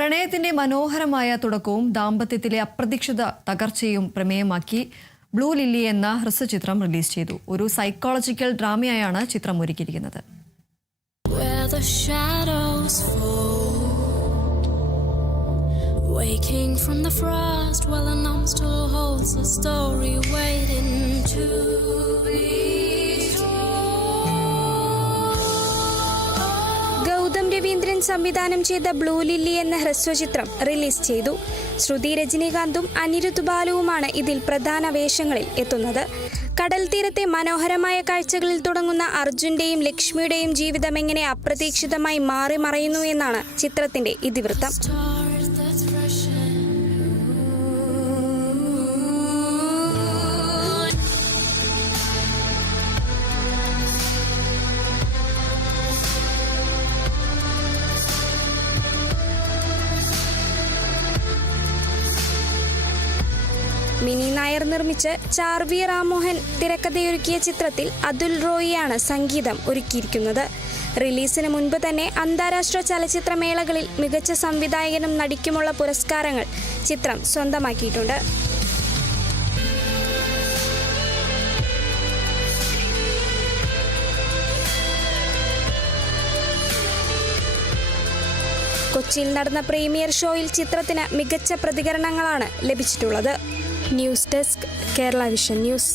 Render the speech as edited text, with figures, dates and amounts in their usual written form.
പ്രണയത്തിന്റെ മനോഹരമായ തുടക്കവും ദാമ്പത്യത്തിലെ അപ്രതീക്ഷിത തകർച്ചയും പ്രമേയമാക്കി ബ്ലൂ ലില്ലി എന്ന ഹ്രസ്വചിത്രം റിലീസ് ചെയ്തു. ഒരു സൈക്കോളജിക്കൽ ഡ്രാമയായാണ് ചിത്രം ഒരുക്കിയിരിക്കുന്നത്. Waking from the frost while an arm still holds a story waiting to be Gautam Raveendran സംവിധാനം ചെയ്ത ബ്ലൂ ലില്ലി എന്ന ഹ്രസ്വചിത്രം റിലീസ് ചെയ്തു. ശ്രുതി രജനീകാന്തും അനിരുദ്ധ് ബാലുവുമാണ് ഇതിൽ പ്രധാന വേഷങ്ങളിൽ എത്തുന്നത്. കടൽ തീരത്തെ മനോഹരമായ കാഴ്ചകളിൽ തുടങ്ങുന്ന അർജുന്റെയും ലക്ഷ്മിയുടെയും ജീവിതം എങ്ങനെ അപ്രതീക്ഷിതമായി മാറി മറയുന്നു എന്നാണ് ചിത്രത്തിന്റെ ഇതിവൃത്തം. മിനി നായർ നിർമ്മിച്ച് ചാർവി റാമോഹൻ തിരക്കഥയൊരുക്കിയ ചിത്രത്തിൽ അതുൽ റോയിയാണ് സംഗീതം ഒരുക്കിയിരിക്കുന്നത്. റിലീസിന് മുൻപ് തന്നെ അന്താരാഷ്ട്ര ചലച്ചിത്രമേളകളിൽ മികച്ച സംവിധായകനും നടിക്കുമുള്ള പുരസ്കാരങ്ങൾ ചിത്രം സ്വന്തമാക്കിയിട്ടുണ്ട്. കൊച്ചിയിൽ നടന്ന പ്രീമിയർ ഷോയിൽ ചിത്രത്തിന് മികച്ച പ്രതികരണങ്ങളാണ് ലഭിച്ചിട്ടുള്ളത്. News desk, Kerala vision news.